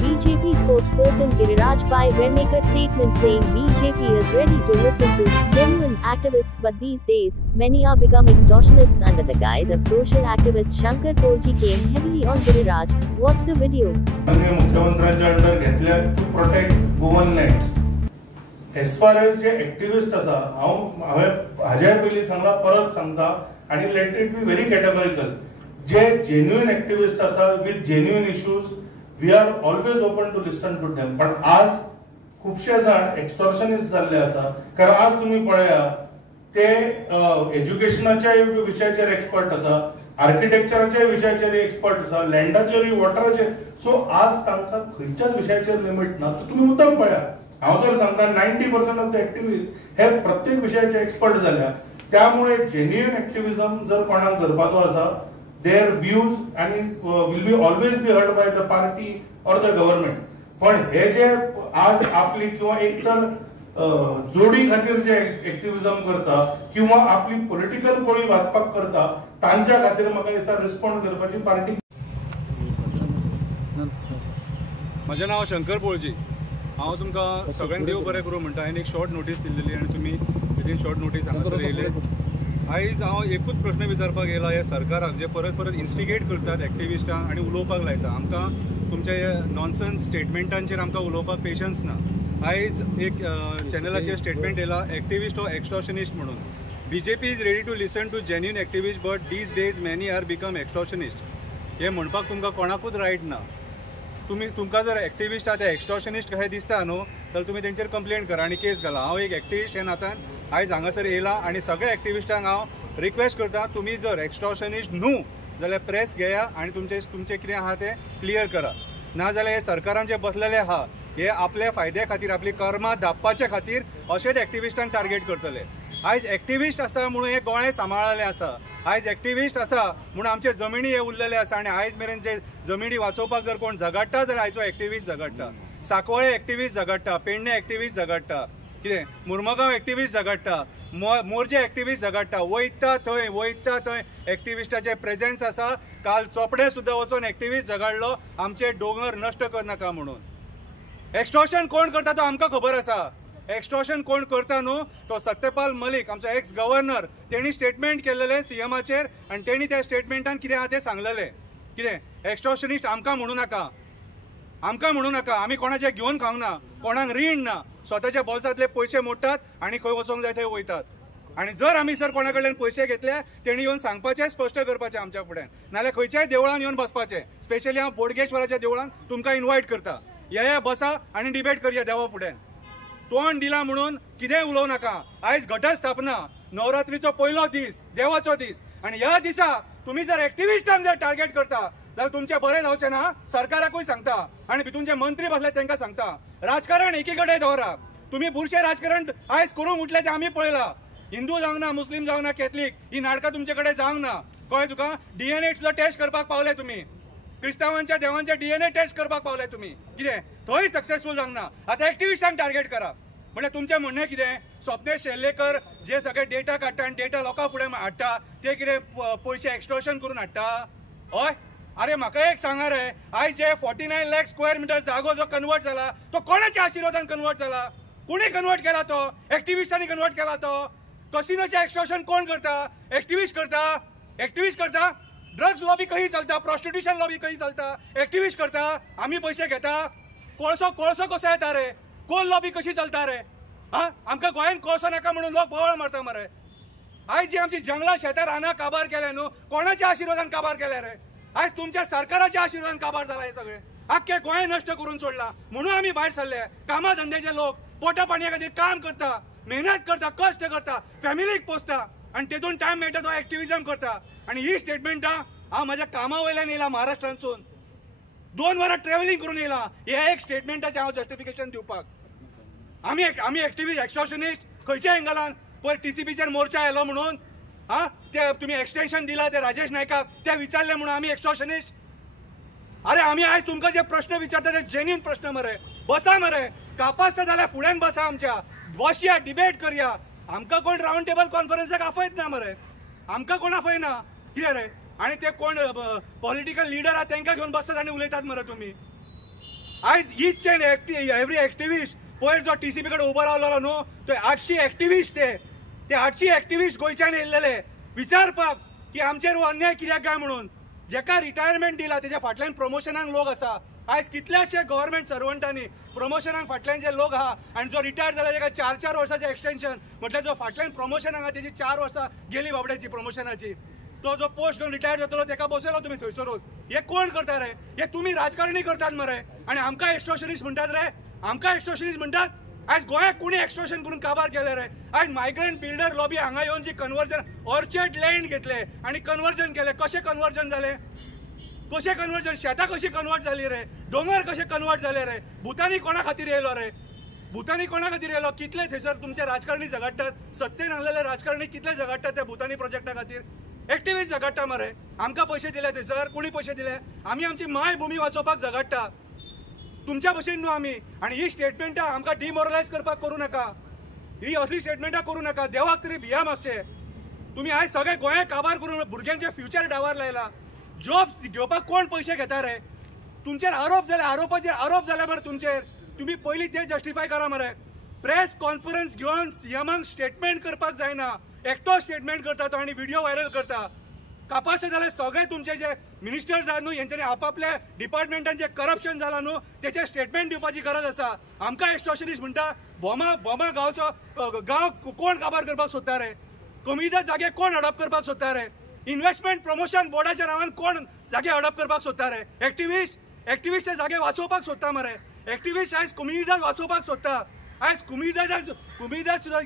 BJP spokesperson Giriraj Pai Vernikar statement saying BJP is ready to listen to genuine activists, but these days, many are become extortionists under the guise of social activist. Shankar Polji came heavily on Giriraj. Watch the video. मुख्यमंत्र्यांच्या under घेतल्या to protect woman lands. As far as जे activist आसा हाज्या पयलीं सांगला परत सांगता आणि let it be very categorical. जे जेन्युइन एक्टिविस्ट आसा with genuine issues we are always open to listen to them. पण आज खूपशे जाण एक्सटॉर्शनिस्ट जाल्ले आसा. कारण आज तुम्ही पळया ते एज्युकेशनाच्या विशयाचेर एक्सपर्ट आसा, आर्किटेक्चराच्या विशयाचेर एक्सपर्ट आसा, लँडाचेर, वॉटराचेर. सो आज तांकां खंयच्याच विशयाचेर लिमीट ना. तुम्ही मुद्दम पळया, हांव जर सांगता 90% ऑफ द एक्टिविस्ट हे प्रत्येक विशयाचे एक्सपर्ट जाल्या. त्यामुळे जेन्युइन एक्टिविजम जर कोणाक करपाचो आसा, their views and will be always be heard by the party or the government. पण हे जे आज आपली किंवा एकतर जोडी खातीर जे एक्टिविजम करता किंवा आपली पॉलिटिकल पोळी वाचपाक करता, तांच्या खातीर म्हाका दिसता रिस्पॉन्ड करपाची पार्टी. म्हजें नांव शंकर पोळजी. हांव तुमकां सगळ्यांक देव बरें करूं म्हणटा. हांवें एक शॉर्ट नोटीस दिल्ली आनी तुमी विदीन शॉर्ट नोटीस हांगासर येयले. आयज हांव एकूच प्रश्न विचारपाक येयला ह्या सरकाराक जे परत परत इन्स्टिगेट करतात एक्टिविस्टांक आनी उलोवपाक लायता. आमकां तुमच्या नॉनसन्स स्टेटमेंटांचेर आमकां उलोवपाक पेशन्स ना. आयज एक चॅनलाचेर स्टेटमेंट येयला एक्टिविस्ट ऑर एक्सटॉर्शनिस्ट म्हणून. BJP is ready to listen to genuine activist but these days many are become extortionist. हे म्हणपाक तुमकां कोणाकूच रायट ना. तुमकां जर एक्टिविस्ट आहा ते एक्सटॉर्शनिस्ट कशें दिसता न्हू जाल्यार तुमी तेंचेर कंप्लेंट करा आनी केस घाला. हांव एक एक्टिविस्ट हे नात्यान आयज हांगासर येयला आनी सगळ्या एक्टिविस्टांक हांव रिक्वेस्ट करता, तुमी जर एक्सटॉर्शनिस्ट न्हू जाल्यार प्रेस घेया आनी तुमचें कितें आहा तें क्लियर करा. नाजाल्यार हे सरकारान जे बसलेले आहा हे आपल्या फायद्या खातीर, आपली कर्मां दाबपाच्या खातीर अशेच एक्टिविस्टांक टार्गेट करतले. आयज एक्टिविस्ट आसा म्हणून हे गोंय सांबाळलेले आसा. आयज एक्टिविस्ट आसा म्हणून आमचे जमिनी हे उरलेले आसा आनी आयज मेरेन जे जमिनी वाचोवपाक जर कोण झगडटा जाल्यार आयचो एक्टिविस्ट झगडटा. सांकवाळे एक्टिविस्ट झगडटा, पेडणे एक्टिविस्ट झगडटा, कितें मुर्मगांव एक्टिविस्ट झगडटा, मोर्जे एक्टिविस्ट झगडटा. वयता थंय एक्टिविस्टाचे प्रेझेन्स आसा. काल चोपडे सुद्दां वचून एक्टिविस्ट झगडलो आमचे दोंगर नश्ट करनाका म्हणून. एक्सटॉर्शन कोण करता तो आमकां खबर आसा. एक्सटॉर्शन कोण करता न्हू तो सत्यपाल मलीक, आमचो एक्स गव्हर्नर. तेणी स्टेटमेंट केल्लेले सीएमाचेर आनी तेणी त्या स्टेटमेंटान कितें आहा तें सांगलेलें. कितें एक्सटॉर्शनिस्ट आमकां म्हणू नाका, आमकां म्हणू नाका. आमी कोणाचें घेवन खावंक ना, कोणाक रीण ना. स्वताच्या बोल्सांतले पयशे मोडटात आनी खंय वचोंक जाय थंय वयतात. आनी जर आमी सर कोणा कडल्यान पयशे घेतले तेणी येवन सांगपाचें, स्पश्ट करपाचें आमच्या फुड्यान. नाल्यार खंयच्याय देवळान येवन बसपाचें. स्पेशली हांव बोडगेश्वराच्या देवळान तुमकां इन्वायट करता. या बसा आनी डिबेट करया देवा फुड्यान. तोंड दिला म्हणून कितेंय उलोव नाका. आयज घटस्थापना, नवरात्रीचो पयलो दीस, देवाचो दीस, आनी ह्या दिसा तुमी जर एक्टिविस्टांक जर टार्गेट करता जाल्यार तुमचें बरें जावचें ना. सरकाराकूय सांगता आनी भितून जे मंत्री बसले तांकां सांगता, राजकारण एकी कडेन दवरा. तुमी बुरशें राजकारण आयज करूंक उठले तें आमी पळयलां. हिंदू जावंक ना, मुस्लीम जावंक ना, कॅथलीक ही नाटकां तुमचे कडेन जावंक ना. कळ्ळें तुका. DNA सुद्दां टेस्ट करपाक पावले तुमी. क्रिस्तांवांच्या देवांचे DNA टेस्ट करपाक पावले तुमी. कितें थंय सक्सेसफूल जावंक ना. आतां एक्टिविस्टांक टार्गेट करा. म्हणजे तुमचें म्हणणें कितें? स्वप्नेश शेल्लेकर जे सगळे डेटा काडटा आनी डेटा लोकां फुडें हाडटा ते कितें पयशे एक्सटॉर्शन करून हाडटा? हय. अरे म्हाका एक सांगा रे, आयज जे 49 लाख स्क्वेअर मिटर जागो जो कन्वर्ट जाला तो कोणाच्या आशिर्वादान कन्वर्ट जाला? कोणी कन्वर्ट केला तो? एक्टिविस्टांनी कन्वर्ट केला तो. कसिनोचे एक्सटॉर्शन कोण करता? एक्टिविस्ट करता. एक्टिविस्ट करता. ड्रग्स लॉबी कशी चलता, प्रॉस्टिट्यूशन लॉबी कशी चलता, एक्टिविस्ट करता. आमी पयशे घेता. कोळसो कसो येता रे? कोल लॉबी कशी चलता रे? हा, आमकां गोंयान कोळसो नाका म्हणून लोक बोवाळ मारता मरे. आयज जी आमची जंगलां शेतां रानां काबार केले न्हू, कोणाच्या आशिर्वादान काबार केले रे? आयज तुमच्या सरकाराच्या आशिर्वादान काबार जाला हे सगळे. आख्खे गोंय नश्ट करून सोडला म्हणून आमी भायर सरले. कामा धंद्याचे लोक पोटा पाणया खातीर काम करता, मेहनत करता, कश्ट करता, फॅमिलीक पोसता आनी तेतून टायम मेळटा तो एक्टिविजम करता. आनी ही स्टेटमेंटां हांव म्हाज्या कामा वयल्यान येयला महाराष्ट्रांतसून. 2 वरां ट्रॅव्हलिंग करून येयला ह्या एक स्टेटमेंटाचें हांव जस्टिफिकेशन दिवपाक. आमी एक्टिविस्ट एक्सटॉर्शनिस्ट खंयच्या एंगलान? पयर TCPचेर मोर्चा आयलो म्हणून ते तुमी एक्सटेन्शन दिला ते राजेश नायकाक ते विचारले म्हणून आमी एक्सटॉर्शनिस्ट? अरे आमी आयज तुमकां जे प्रश्न विचारता ते जेन्युइन प्रश्न मरे. बसा मरे, कापासता जाल्यार फुड्यान बसा आमच्या. बसया, डिबेट करया. आमकां कोण राउंड टेबल कॉन्फरन्साक आफयत ना मरे. आमकां कोण आफयना. कितें रे? आनी ते कोण पॉलिटिकल लिडर आहा तांकां घेवन बसतात आनी उलयतात मरे तुमी. आज ईच एंड एवरी एक्टिविस्ट पयर जो TCP कडे उबो रावलो न्हू तो 800 एक्टिविस्ट ते 800 एक्टिविस्ट गोंयच्यान येयल्लेले विचारपाक की आमचेर अन्याय कित्याक काय म्हणून जेका रिटायरमेंट दिला तेच्या फाटल्यान प्रमोशनाक लोक आसा आज कितल्याशे गव्हर्नमेंट सर्वंटांनी प्रमोशनाक फाटल्यान जे लोक आहा आनी जो रिटायर जाला तेका 4-4 वर्सांचे एक्सटेंशन म्हटल्यार जो फाटल्यान प्रमोशनाक आहा तेजी 4 वर्सां गेली बाबड्याची प्रमोशनाची तो जो पोस्ट घेवन रिटायर जातलो तेका बसयलो तुमी थंयसरूच हे कोण करता रे हे तुमी राजकारणी करतात मरे आनी आमकां एक्स्ट्रोशनिस्ट म्हणटात रे आमकां एक्स्ट्रोशनिस्ट म्हणटात आज गोंयाक कोणी एक्स्ट्रोशन करून काबार केले रे आज मायग्रंट बिल्डर लॉबी हांगा येवन जी कन्वर्जन ऑर्चर्ड लँड घेतले आनी कन्वर्जन केले कशें कन्वर्जन जाले कशें कन्वर्जन शेतां कशी कन्वर्ट जाली रे दोंगर कशे कन्वर्ट जाले रे भुतानी कोणा खातीर येयलो रे भुतानी कोणा खातीर येयलो कितले थंयसर तुमचे राजकारणी झगडटात सत्तेन हाडलेले राजकारणी कितले झगडटात त्या भुतानी प्रोजेक्टा खातीर एक्टिविस्ट झगडटा मरे आमकां पयशे दिले थंयसर कोणी पयशे दिले आमी आमची माय भुमी वाचोवपाक झगडटा तुमच्या भशेन न्हू आमी आनी ही स्टेटमेंटां आमकां डिमोरलायज करपाक करूं नाका ही असली स्टेटमेंटां करूं नाका देवाक तरी भिया मातशे तुमी आयज सगळे गोंयाक काबार करून भुरग्यांचे फ्युचर डावार लायला जॉब्स घेवपाक कोण पयशे घेता रे तुमचेर आरोप जाले आरोपाचेर आरोप जाले मरे तुमचेर तुम्ही पयलीं ते जस्टिफाय करा मरे प्रेस कॉन्फरन्स घेवन सीएमाक स्टेटमेंट करपाक जायना एकटो स्टेटमेंट करता तो आनी व्हिडिओ व्हायरल करता कापाशे जाल्यार सगळे तुमचे जे मिनिस्टर्स आहात न्हू हेंच्यांनी आपापल्या डिपार्टमेंटान जे करप्शन जालां न्हू तेचे स्टेटमेंट दिवपाची गरज आसा आमकां एक्स्ट्रोशनिस्ट म्हणटा बोमा गांवचो गांव कोण काबार करपाक सोदता रे कमी जागे कोण हडप करपाक सोदता रे इन्व्हेस्टमेंट प्रमोशन बोर्डाच्या नांवान कोण जागे हडप करपाक सोदता रे एक्टिविस्ट जागे वाचोवपाक सोदता मरे एक्टिविस्ट आयज कम्युनिटीक वाचोवपाक सोदता आयज कम्युनिटी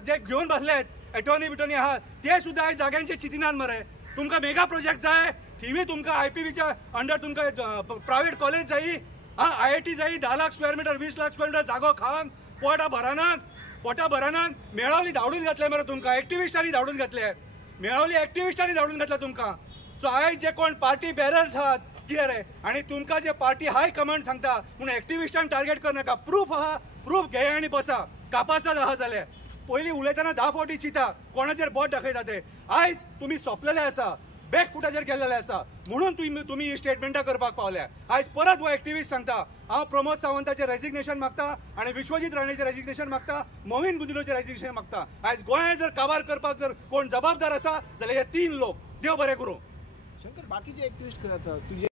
जे घेवन बसलेत एटॉर्नी बिटॉर्नी आहात ते सुद्दां आयज जाग्यांचे चिंतिनात मरे तुमकां मेगा प्रोजेक्ट जाय थिवी तुमकां IPVच्या अंडर तुमकां प्रायवेट कॉलेज जायी IIT जायी 10 lakh square metre 20 lakh square metre जागो खावंक पोटा भरनात मेळावली धांवडून घातले मरे तुमकां एक्टिविस्टांनी धांवडून घातले मेळावली एक्टिविस्टांनी धांवडून घातले तुमकां सो आयज जे कोण पार्टी बेरर्स आहात कितें रे आनी तुमकां जे पार्टी हाय कमांड सांगता म्हणून एक्टिविस्टांक टार्गेट करनाका प्रूफ आहा प्रूफ घेया आनी बसा कापासात आहा जाल्यार पयलीं उलयतना 10 फावटी चिता कोणाचेर बोट दाखयता ते आयज तुमी सोंपलेले आसा बॅकफुटाचेर गेल्लेले आसा म्हणून तुमी ही स्टेटमेंटां करपाक पावल्या आयज परत हो एक्टिविस्ट सांगता हांव प्रमोद सावंताचें रेजिग्नेशन मागता आनी विश्वजीत राणेचें रेजिग्नेशन मागता मोहीन गुदिलोचें रेजिग्नेशन मागता आयज गोंयांत जर काबार करपाक जर कोण जबाबदार आसा जाल्यार हे 3 लोक देव बरें करूं शंकर बाकीचे एक्टिविस्ट तुझे